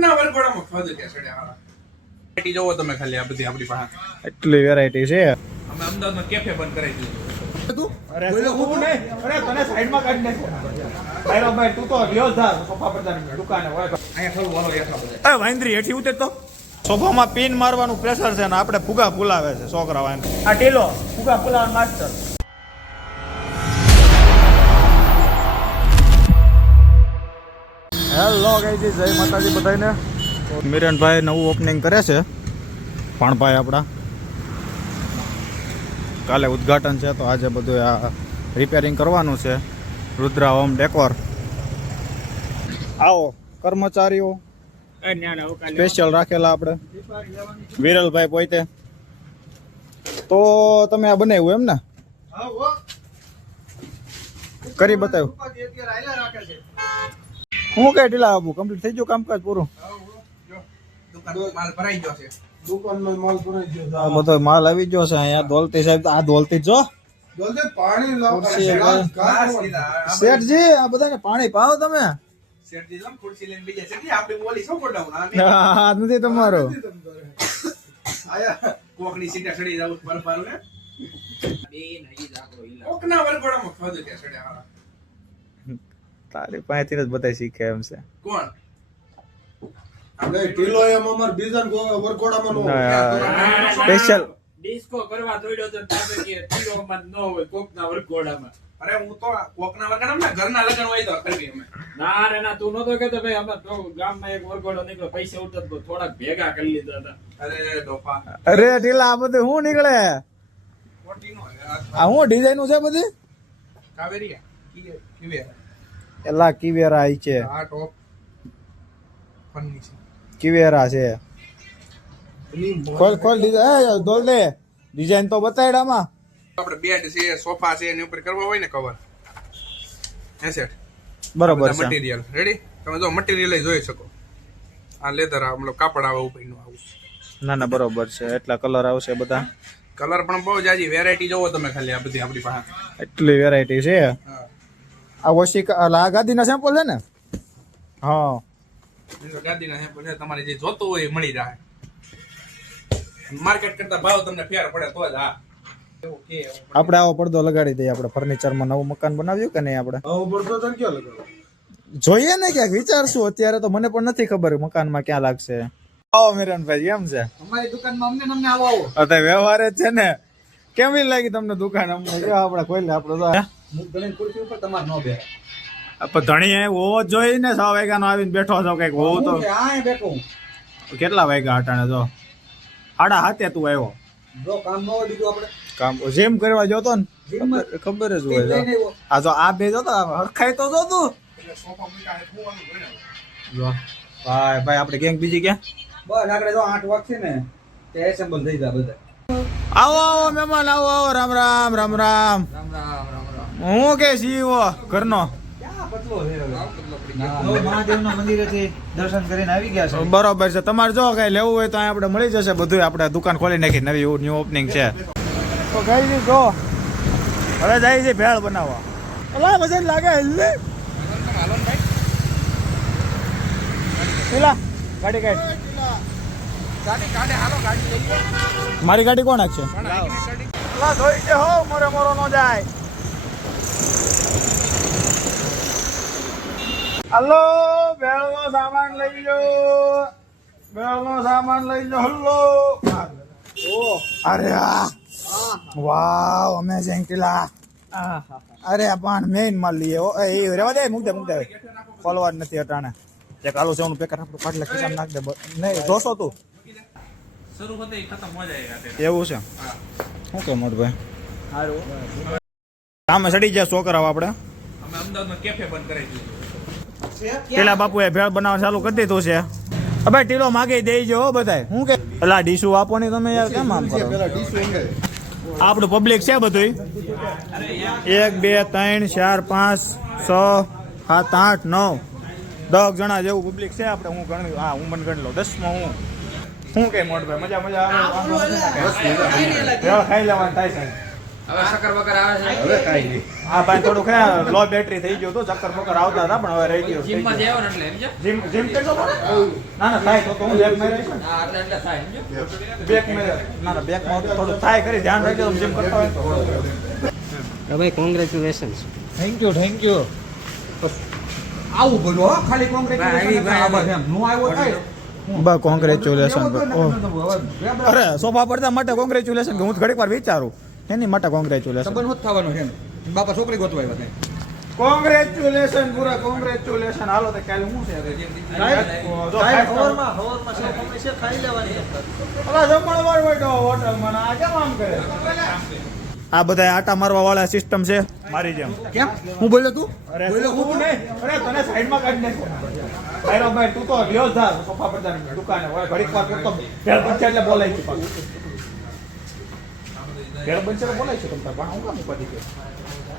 કોકના વરઘોડામાં ખાધું કે સડ્યા હારા વેરાયટી જોવો તમે ખાલી આ બધી આપણી પાસે એટલી વેરાયટી છે. અમે અમદાવાદમાં કેફે બંધ કરાવી દીધું. અરે તું નહીં, અરે તને સાઈડમાં કાઢી નાખો. ભાઈ તું તો વ્યોસ ધાર સોફા પર દુકાને હોય અહીંયા થોડું વાળો યાત્રા બધા એ વાંદરી હેઠી ઉતર તો. સોફામાં પિન મારવાનું પ્રેશર છે ને આપણે ફુગા ફુલાવે છે છોકરા વાંદરી. આ ટીલો ફુગા ફુલાવાનું માસ્ટર. હેલો ગાઈઝ, જય માતાજી બધાને. મિરનભાઈ નવું ઓપનિંગ કરે છે ભાણભાઈ આપણા. કાલે ઉદ્ઘાટન છે તો આજે બધું આ રિપેરિંગ કરવાનું છે. Rudra home decor. આવો કર્મચારીઓ સ્પેશિયલ રાખેલા આપણે વિરલભાઈ પોતે. તો તમે આ બનાવ્યું એમ ને? કરી બતાવ્યું. હું કઈ ઢીલા આપું? કમ્પ્લીટ થઈ ગયું કામકાજ પૂરું? માલ ભરાઈ ગયો છે. દુકાનનો માલ ભરાઈ ગયો છે. આ બધો માલ આવી ગયો છે અહીંયા. દોલતી સાહેબ, આ દોલતી જો જલ્દી પાણી લાવો. શેઠજી, આ બધાને પાણી પાવો તમે. શેઠજી લમ ખુરશી લઈને બીજા શેઠજી આપણે બોલી શું ગોડાઉન આ નથી તમારો. આયા કોકની સીટા સડી જાવ પર ને બે નહીં જાગરો ઈલા કોકના વરઘોડામાં ખાધું કે સડ્યા હારા તારી પાસેથી જ બધા શીખે એમ છે. કોણ આપણે ઢીલો એમ અમાર બીજા વરઘોડામાં નો સ્પેશિયલ ડિસ્કો કરવા દોડ્યો તો તારે કે તીરોમાં ન હોય કોકના વરઘોડામાં. અરે હું તો કોકના વરઘોડામાં ઘરના લગન હોય તો કરવી અમે ના રે ના, તું નતો કેતો ભાઈ અમે તો ગામમાં એક વરઘોડો નીકળ્યો, પૈસા ઉતર તો થોડાક ભેગા કરી લીધા હતા. અરે ડોફા અરે ઢીલા, આ બધું શું નીકળે? કોટીનો આ શું ડિઝાઇન છે બધી? કાવેરિયા કીવે એલા કિવેરા આઈ છે. આ ટોપ ફનની છે કિવેરા છે. ખોલ ખોલ ડિઝાઇન દોલ દે. ડિઝાઇન તો બતાડ્યામાં. આપણે બેડ છે, સોફા છે, એની ઉપર કરવા હોય ને કવર હે સેટ બરોબર છે. Material ready. તમે જો મટીરીયલ જોઈ શકો. આ લેધર આ મતલબ કાપડ આવે ઉપરનું આવું. ના ના બરોબર છે. એટલા કલર આવશે બધા. કલર પણ બહુ જાજી વેરાયટી જોવો તમે ખાલી આ બધી આપણી પાસે. એટલી વેરાયટી છે. હા આ વોશી આ ગાદીના સેમ્પલ છે ને? હા, ગાદીના સેમ્પલ છે. તમારે જે જોતું હોય એ મળી જાય. માર્કેટ કરતા ભાવ તમને ફેર પડે તો જ. હા આપણે આવો પડદો લગાડી દઈએ. આપણે ફર્નિચરમાં નવું મકાન બનાવ્યું કે નહીં? આપણે આવો પડતો તને ક્યાં લગાડો? જોઈએ ને ક્યાંક વિચારશું. અત્યારે તો મને પણ નથી ખબર મકાનમાં ક્યાં લાગશે. આવો મિરનભાઈ, કેમ છે? અમારી દુકાનમાં અમને આવો આવો. અત્યારે વ્યવહાર જ છે ને. કેવી લાગી તમને દુકાન? અમને જો આપણે ખોલી આપણે તો મુદ્દણી ખુરશી ઉપર તમાર નો બે. ધણી હોવો જ જોઈએ ને. 6 વાગ્યાનો આવીને બેઠો છો કઈક હોવું તો. આ બેઠો હું. કેટલા વાગ્યા હટાણે? જો 7:30 તું આવ્યો. જો કામ ન હોય બીજું આપણે કામ જેમ કરવા જોતો ને ખબર જ હોય. આ જો આ બે જોતો હરખાઈ તો જો તું. જો ભાઈ ભાઈ આપણે ગેંગ બીજી ક્યાં? બસ આગળ જો 8 વાગશે ને તે એસેમ્બલ થઈ જાય બધા. આવો આવો મહેમાન, આવો આવો. રામ રામ રામ રામ. રામ રામ રામ રામ. હું કે સીવો ઘરનો મહાદેવના મંદિરેથી દર્શન કરીને આવી ગયા છે. બરોબર છે. તમારે જો કઈ લેવું હોય તો અહીં આપણે મળી જશે બધું. આપણે દુકાન ખોલી નાખી, નવી ન્યુ ઓપનિંગ છે. તો કઈ જો હવે જાય છે ભેળ બનાવવા. અલા વજન લાગે હલ્લે. પેલા ગાડી કાઢ. મારી ગાડી કોણ નાખશે? અલા ધોઈ કે હો મોરે મોરો નો જાય. હલો, ભેળનો સામાન લઈ લો. ભેળનો સામાન લઈ લો. હલ્લો. અરે આ વાવ, અમેઝિંગ ટીલા. અરે આ પણ મેઇન માલ લઈએ. એ રેવા દે, મૂક દે મૂક દે. ખોલવા જ નથી અટાણે. એક આલુ સેવનું પેકેટ આપણું કાઢ લે, ખિસ્સામાં નાખ દે. નહીં જોશો તું? શરૂ હોતે ખતમ હો જાયેગા. એવું છે? શું કે મોટભાઈ? સારું. કામે સડી જાય છોકરાઓ. આપણે અમે અમદાવાદમાં કેફે બંધ કરાવી દીધું. ટીલા બાપુએ ભેળ બનાવવાનું ચાલુ કરી દીધું છે. હવે ટીલો માગી દેજો બધાય. શું કે પેલા ડીશુ આપો ને તમે યાર, કેમ આમ કરો? આપણું પબ્લિક છે બધું. 1 2 3 4 5 6 7 8 9 10 જણા જેવું પબ્લિક છે આપણે. હું ગણી, હા હું મને ગણી લઉં. 10માં હું. શું કે મોટભાઈ મજા મજા આવે? ખાઈ લેવાનું થાય છે. હવે શક્કર વગર આવે છે હવે કાંઈ નહીં. હા ભાઈ થોડુંક લો બેટરી થઈ ગયું તો ચક્કર પક્કર આવતા હતા પણ હવે રહી ગયું જીમમાં જ આવ્યો ને એટલે સમજો જીમ કરશો પણ? ના ના થાય તો હું બેક માં રહીશ ને હા એટલે થાય સમજો બેક માં ના ના બેક માં થોડું થાય કરી ધ્યાન રાખજો તમે જીમ કરતા હોય તો ભાઈ કોંગ્રેચ્યુલેશન્સ. થેન્ક યુ આવું બોલો હો, ખાલી કોંગ્રેચ્યુલેશન નો આવ્યો થાય બા કોંગ્રેચ્યુલેશન અરે સોફા પડતા માટે કોંગ્રેચ્યુલેશન કે હું ઘડીક વાર વિચારું એની માટે કોંગ્રેચ્યુલેશન સંબંધ હોત થવાનો છે બાપા છોકરી ગોતવા આવ્યા છે કોંગ્રેચ્યુલેશન પૂરા કોંગ્રેચ્યુલેશન હાલો તો કાલે હું છે આ બધા આટા મારવા વાળા સિસ્ટમ છે મારી જેમ કેમ હું બોલ્યો તું અરે બોલ્યો હું નહીં અરે તને સાઈડમાં કાઢી નાખો ભાઈ ભાઈ તું તો વ્યો થા સોફા પડતા દુકાને હવે ઘડીક વાર કરતો ઘેર બનશે એટલે બોલાય છે પાછું ઘેર બનશે એટલે બોલાય છે તમ તાર પણ હું કામ ઉપાડી ગયો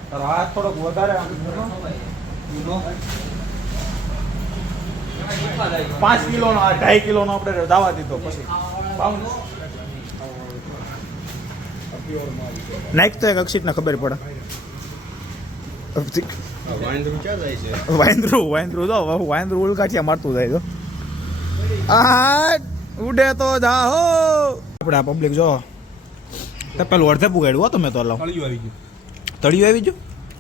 તારો હાથ થોડોક વધારે આમ નો 5 કિલોનો 2.5 કિલોનો આપણે દાવા દીધો પછી નાઈક તો એક અક્ષિતને ખબર પડે વાંદરું જો વાંદરું ઉલકાઠિયા મારતું જાય તો આ ઉડે તો જાહો આપણે આ પબ્લિક જો તો પેલું અડધે પુગાડ્યું હો તમે તો લાવ તળિયું આવી ગયું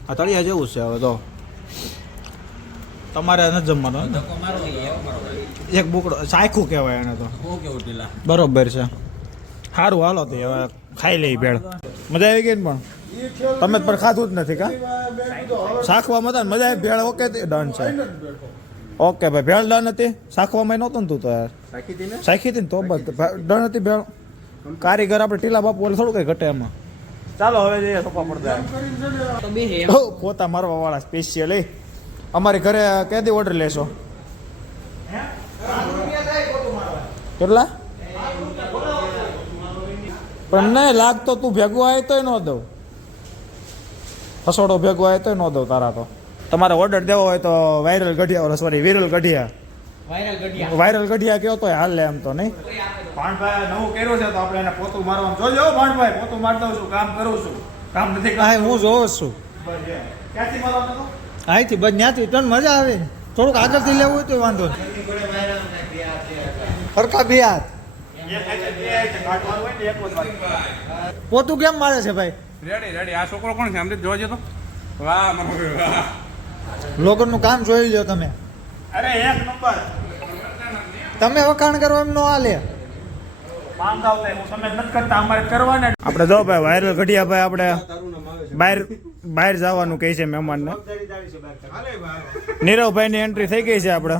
આ તળિયા જેવું છે હવે તો તમારે નથી જમવાનું એક બુકડો સાયખું કહેવાય એને તો બરોબર છે સારું હાલો તે હવે ખાઈ લઈ ભેળ મજા આવી ગઈ ને પણ તમે પણ ખાધું જ નથી કા શાખવામાં હતા ને મજા આવી ભેળ ઓકે ડન છે ઓકે ભાઈ ભેળ ડન હતી શાખવામાં નહોતું ને તું તો યાર શાખી હતી ને તો બસ ડન હતી ભેળ કારીગર આપણે ટીલા બાપુ એટલે થોડું કઈ ઘટે એમાં ચાલો હવે જઈએ સોફા પડતા પોતા મારવા વાળા સ્પેશિયલ અમારી ઘરે ક્યાંથી ઓર્ડર લેશો કેટલા પણ નહીં લાગતો તું ભેગો આવે તોય ન દઉં હસોડો ભેગો આવે તોય ન દઉં તારા તો તમારે ઓર્ડર દેવો હોય તો viral Gadhiya sorry Viral Gadhiya viral Gadhiya કયો તો હાલ લે એમ તો નહીં ભાણભાઈ નવું કર્યું છે તો આપણે એને પોતું મારવાનું જોજો ભાણભાઈ પોતું મારી દઉં છું કામ કરું છું કામ નથી હા હું જોઉં છું ક્યાંથી મારવાનું હતું? અહીંથી બસ ત્યાંથી તને મજા આવે થોડુંક આગળથી લેવું હોય તો વાંધો નહીં ફરકા બે હાથ પોતું કેમ મારે છે ભાઈ રેડી આ છોકરો કોણ છે આમ જોજો તો વાહ વાહ લોકોનું કામ જોઈ લો તમે અરે એક નંબર તમે વખાણ કરો એમ નો હાલે આપણે જો ભાઈ વાયરલ ઘડિયા ભાઈ આપણે બહાર જવાનું કહે છે મહેમાનને નીરવભાઈ ની એન્ટ્રી થઈ ગઈ છે આપણે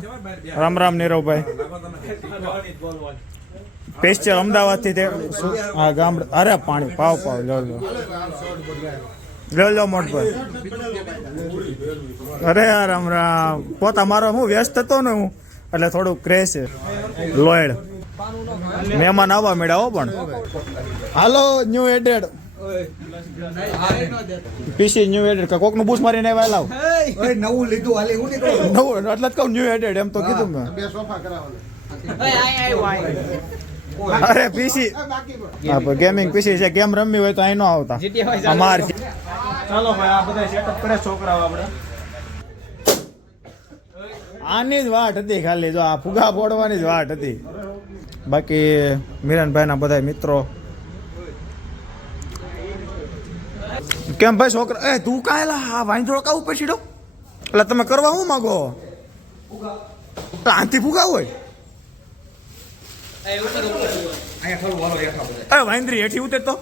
રામ રામ નીરવભાઈ સ્પેશિયલ અમદાવાદ થી હા ગામડે અરે પાણી પાવ લો મોટભાઈ અરે રામ રામ પોતા મારો હું વ્યસ્ત હતો ને હું એટલે થોડું ક્રેશ છે લોયડ મહેમાન આવવા મળ્યા હો પણ હાલો ન્યુ એડેડ પીસી ન્યુ એડેડ કોક નું બૂસ મારીને આવ્યા લાવ નવું લીધું હાલે હું નીકળું નવું એટલે જ કહું ન્યુ એડેડ એમ તો કીધું મેં બે સોફા કરાવવાના અરે પીસી હા ગેમિંગ પીસી છે ગેમ રમવી હોય તો અહીં ન આવતા અમાર ચાલો ભાઈ આ બધા સેટઅપ કરે છોકરાઓ આપણે આની જ વાટ હતી ખાલી જો આ ફુગા ફોડવાની જ વાટ હતી બાકી મિરનભાઈના બધા મિત્રો કેમ ભાઈ છોકરા એ તું કાયલા આ વાંદરો કા ઉપર સીડો એટલે તમે કરવા શું માંગો આંથી ફુગા હોય અરે વાંદરી હેઠી ઉતર તો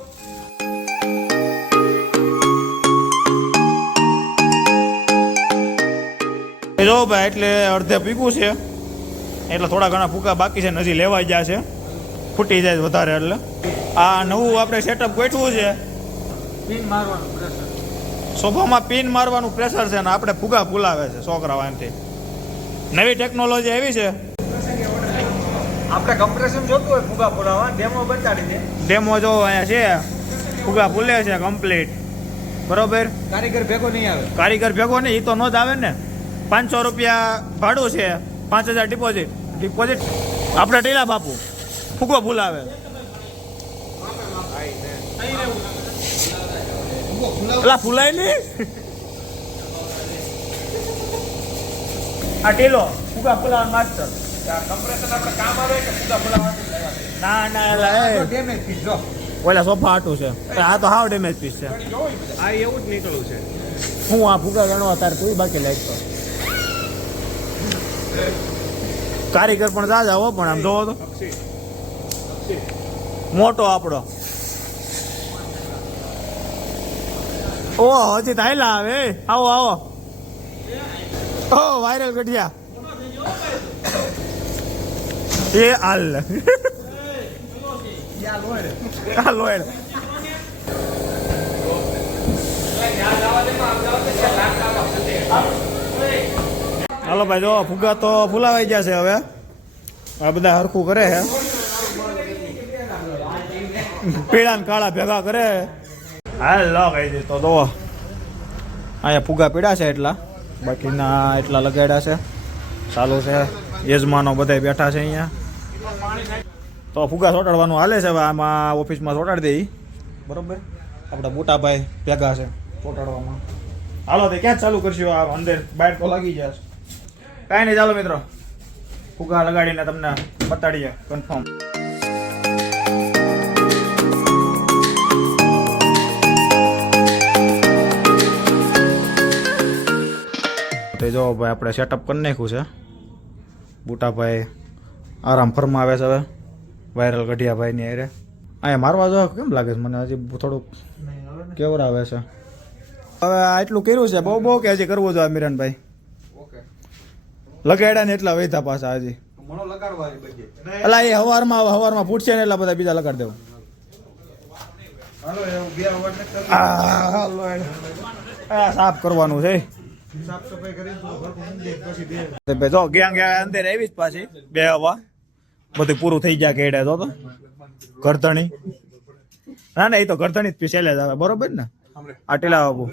જો ભાઈ એટલે અડધે પીકું છે એટલે થોડા ઘણા ફૂકા બાકી છે હજી લેવાઈ જાય છે ફૂટી જાય વધારે એટલે આ નવું આપણે સેટઅપ ગોઠવું છે સોફામાં પિન મારવાનું પ્રેશર છે ને આપણે ફુગા ફૂલાવે છે છોકરાઓ એમથી નવી ટેકનોલોજી આવી છે આપણે કમ્પ્રેશન જોતું હોય ફુગા ફોડાવવા ડેમો બતાડી દે ડેમો જો અહીંયા છે ફુગા ફૂલે છે કમ્પ્લીટ બરોબર કારીગર ભેગો નહીં આવે કારીગર ભેગો નહીં એ તો ન જ આવે ને 500 રૂપિયા ભાડું છે 5000 ડિપોઝિટ આપણે ટીલા બાપુ ફુગો ફૂલાવે પેલા ફૂલાય નહીં આ ટેલો ફુગા ફૂલાવાનું માસ્ટર કમ્પ્રેશન આપણે કામ આવે કે ફુગા ફુલાવાથી લેવા ના ના એલા એ ડેમેજ પીસ જો ઓલા સોફા હાટું છે આ તો હાવ ડેમેજ પીસ છે આ એવું જ નીકળ્યું છે હું આ ફુગા ગણવા તાર તું બાકી લાઈટ તો કારીગર પણ જાજા હો પણ આમ જોવો તો મોટો આપણો ઓ હજી થાયલા આવે આવો આવો ઓ વાયરલ ગઢિયા એ હાલ આ લોયર હાલો ભાઈ જો ફુગા તો ફૂલાવાઈ ગયા છે હવે આ બધા હરખું કરે છે પીળા ને કાળા ભેગા કરે હાલ ભાઈ તો જો અહીંયા ફુગા પીડા છે એટલા બાકીના એટલા લગાડ્યા છે ચાલુ છે યજમાનો બધા બેઠા છે અહીંયા તો ફુગા ચોટાડવાનું હાલે છે હવે આમાં ઓફિસમાં ચોટાડી દઈ બરોબર આપણા મોટાભાઈ ભેગા છે ચોટાડવામાં હાલો તે ક્યાં ચાલુ કરશું આ અંદર બાઇટ તો લાગી જશે કાંઈ નહીં ચાલો મિત્રો ફુગા લગાડીને તમને બતાડીએ કન્ફર્મ તે જો ભાઈ આપણે સેટઅપ કરી નાખ્યું છે બુટાભાઈ આરામ ફરમાવે છે હવે વાયરલ ગઢિયાભાઈની અરે અહીંયા મારવા જો કેમ લાગે છે મને હજી થોડુંક કેવર આવે છે હવે આટલું કર્યું છે બહુ બહુ કે હજી કરવું જોઈએ મિરનભાઈ લગાડ્યા ને એટલા વૈધા પાછા હજી એટલે એ હવારમાં ફૂટશે ને એટલા બધા બીજા લગાડી દેવું સાફ કરવાનું છે જો ગયા ગયા અંદર આવી જ પાછી બે હવા બધું પૂરું થઈ જાય કેડે તો ગરધણી ના ના એ તો ગરધણી જ પીસેલે જ આવે બરોબર ને આ ટેલા બાબુ